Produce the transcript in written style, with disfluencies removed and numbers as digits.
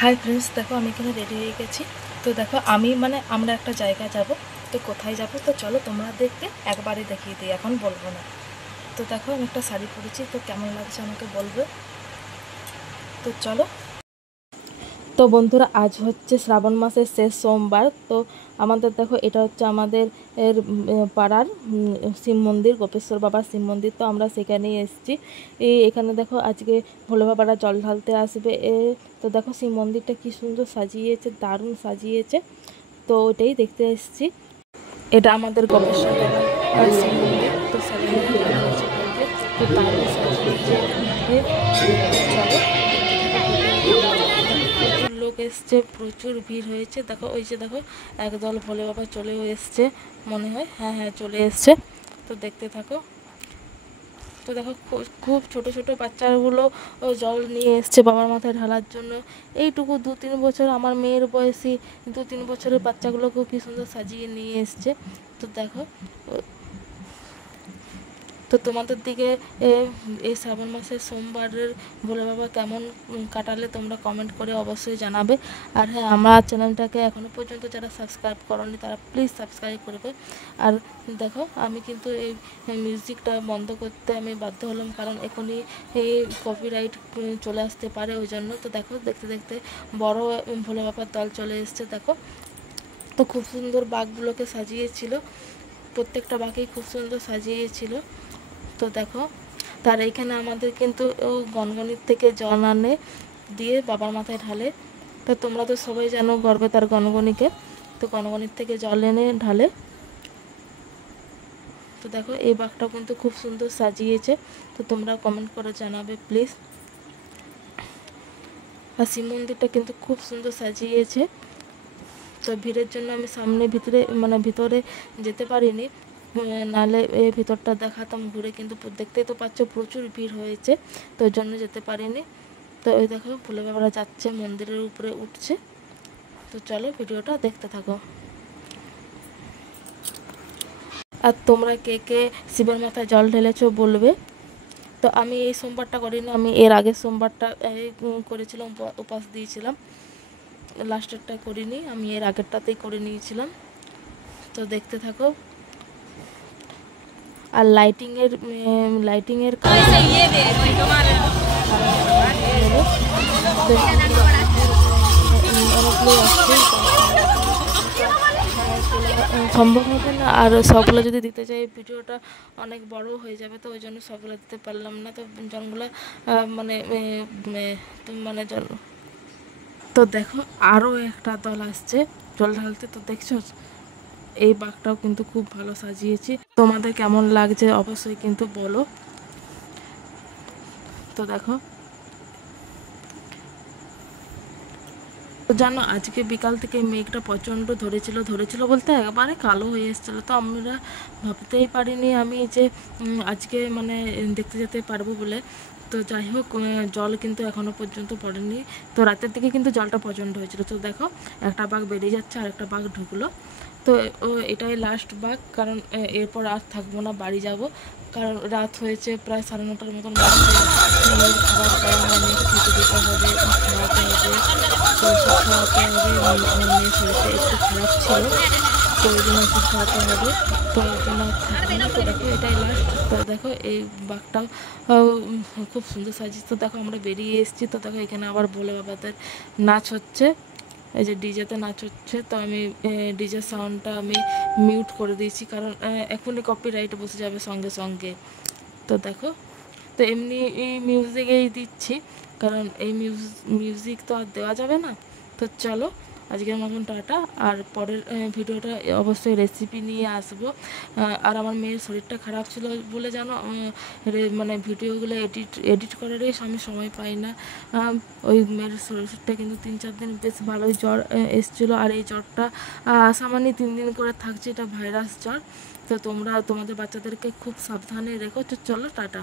Hi friends, দেখো আমি এখানে রেডি হয়ে গেছি। তো দেখো আমরা একটা জায়গা যাব। তো কোথায় যাব তো চলো তোমরা দেখতে একবারে দেখিয়ে দিই, এখন বলবো না। তো দেখো আমি একটা শাড়ি পরেছি, তো কেমন লাগছে আমাকে বলবে। তো চলো। তো বন্ধুরা, আজ হচ্ছে শ্রাবণ মাসের শেষ সোমবার। তো আমাদের দেখো এটা হচ্ছে আমাদের পাড়ার শিব মন্দির, গোপেশ্বর বাবার শিব মন্দির। তো আমরা সেখানেই এসেছি। এখানে দেখো আজকে ভোলে বাবারা জল ঢালতে আসবে। তো দেখো শিব মন্দিরটা কি সুন্দর সাজিয়েছে, দারুণ সাজিয়েছে। তো ওইটাই দেখতে এসেছি। এটা আমাদের গোপেশ্বর বাবার শিব মন্দির। তো সাজানো ভালো হয়েছে বলতে, তো দারুণ সাজিয়েছে। চলো, প্রচুর লোক এসছে, প্রচুর ভিড় হয়েছে। দেখো ওই যে দেখো একদল ভোলে বাবা চলেও এসছে মনে হয়। হ্যাঁ হ্যাঁ, চলে এসছে। তো দেখতে থাকো। তো দেখো খুব ছোট ছোট বাচ্চাগুলো জল নিয়ে এসছে বাবার মাথায় ঢালার জন্য। এইটুকু 2-3 বছর, আমার মেয়ের বয়সী 2-3 বছরের বাচ্চাগুলোকেও কি সুন্দর সাজিয়ে নিয়ে এসছে। তো দেখো, তো তোমাদের দিকে এই শ্রাবণ মাসের সোমবারের ভোলে বাবা কেমন কাটালে তোমরা কমেন্ট করে অবশ্যই জানাবে। আর হ্যাঁ, আমার চ্যানেলটাকে এখনও পর্যন্ত যারা সাবস্ক্রাইব করনি তারা প্লিজ সাবস্ক্রাইব করবে। আর দেখো আমি কিন্তু এই মিউজিকটা বন্ধ করতে আমি বাধ্য হলাম, কারণ এখনই এই কপিরাইট চলে আসতে পারে, ওই জন্য। তো দেখো দেখতে দেখতে বড় ভোলে বাবার দল চলে এসছে। দেখো তো খুব সুন্দর বাঘগুলোকে সাজিয়েছিল, প্রত্যেকটা বাঘেই খুব সুন্দর সাজিয়েছিল। তো দেখো, তার এইখানে আমাদের কিন্তু গনগনির থেকে জল আনে, দিয়ে বাবার মাথায় ঢালে। তো তোমরা তো সবাই জানো গর্বে তার গনগনিকে। তো গনগনির থেকে জল এনে ঢালে। তো দেখো এই বাঘটাও কিন্তু খুব সুন্দর সাজিয়েছে। তো তোমরা কমেন্ট করে জানাবে প্লিজ। আর শিব মন্দিরটা কিন্তু খুব সুন্দর সাজিয়েছে। তো ভিড়ের জন্য আমি ভিতরে যেতে পারিনি, নাহলে এই ভিতরটা দেখাতাম ঘুরে। কিন্তু দেখতেই তো পাচ্ছ প্রচুর ভিড় হয়েছে, তো ওই জন্য যেতে পারিনি। তো ওই দেখো ভোলে বাবারা যাচ্ছে, মন্দিরের উপরে উঠছে। তো চলো ভিডিওটা দেখতে থাকো। আর তোমরা কে কে শিবের মাথায় জল ঢেলেছো বলবে। তো আমি এই সোমবারটা করিনি, আমি এর আগের সোমবারটা করেছিলাম, উপাস দিয়েছিলাম। লাস্টেরটা করিনি, আমি এর আগেরটাতেই করে নিয়েছিলাম। তো দেখতে থাকো। আর লাইটিংয়ের সম্ভব হবে না, আর সবগুলো যদি দিতে চাই ভিডিওটা অনেক বড় হয়ে যাবে। তো ওই জন্য সবগুলো দিতে পারলাম না। তো জনগুলো মানে মানে তো দেখো আরও একটা দল আসছে জল ঢালতে। তো দেখছো এই বাঘটাও কিন্তু খুব ভালো সাজিয়েছি। তোমাদের কেমন লাগছে অবশ্যই কিন্তু বলো। তো দেখো, তো জানো আজকে বিকাল থেকে মেঘটা প্রচণ্ড ধরেছিল বলতে একেবারে কালো হয়ে এসেছিলো। তো আমরা ভাবতেই পারিনি আমি যে আজকে দেখতে যেতে পারবো বলে। তো যাই হোক, জল কিন্তু এখনও পর্যন্ত পড়েনি। তো রাতের দিকে কিন্তু জলটা প্রচণ্ড হয়েছিল। তো দেখো একটা বাঘ বেরিয়ে যাচ্ছে আর একটা বাঘ ঢুকলো। তো এটাই লাস্ট বাঘ, কারণ এরপর আর থাকবো না, বাড়ি যাব। কারণ রাত হয়েছে প্রায় 9:30 মতন বাজছে। খাবার করা হয়নি, খেতে দিতে হবে, খাওয়াতে হবে। তো ওষুধ খাওয়াতে হবে, আমার মেয়ের শরীরটা একটু খারাপ ছিল, তো ওই জন্য ওষুধ খাওয়াতে হবে। তো ওই জন্য থাকবো না। তো দেখো এটাই লাস্ট। তো দেখো এই বাঘটাও খুব সুন্দর সাজিয়েছে। তো দেখো আমরা বেরিয়ে এসেছি। তো দেখো এখানে আবার ভোলে বাবাদের নাচ হচ্ছে, এই যে ডিজেতে নাচ হচ্ছে। তো আমি ডিজের সাউন্ডটা আমি মিউট করে দিয়েছি, কারণ এখনই কপিরাইট বসে যাবে সঙ্গে সঙ্গে। তো দেখো, তো এমনি এই মিউজিকেই দিচ্ছি, কারণ এই মিউজিক তো আর দেওয়া যাবে না। তো চলো আজকের মতন টাটা। আর পরের ভিডিওটা অবশ্যই রেসিপি নিয়ে আসবো। আর আমার মেয়ের শরীরটা খারাপ ছিল বলে জানো, ভিডিওগুলো এডিট করারই আমি সময় পাই না। ওই মেয়ের শরীরটা কিন্তু 3-4 দিন বেশ ভালোই জ্বর এসেছিলো। আর এই জ্বরটা সামান্য 3 দিন করে থাকছে, এটা ভাইরাস জ্বর। তো তোমরা তোমাদের বাচ্চাদেরকে খুব সাবধানে রেখো। তো চলো টাটা।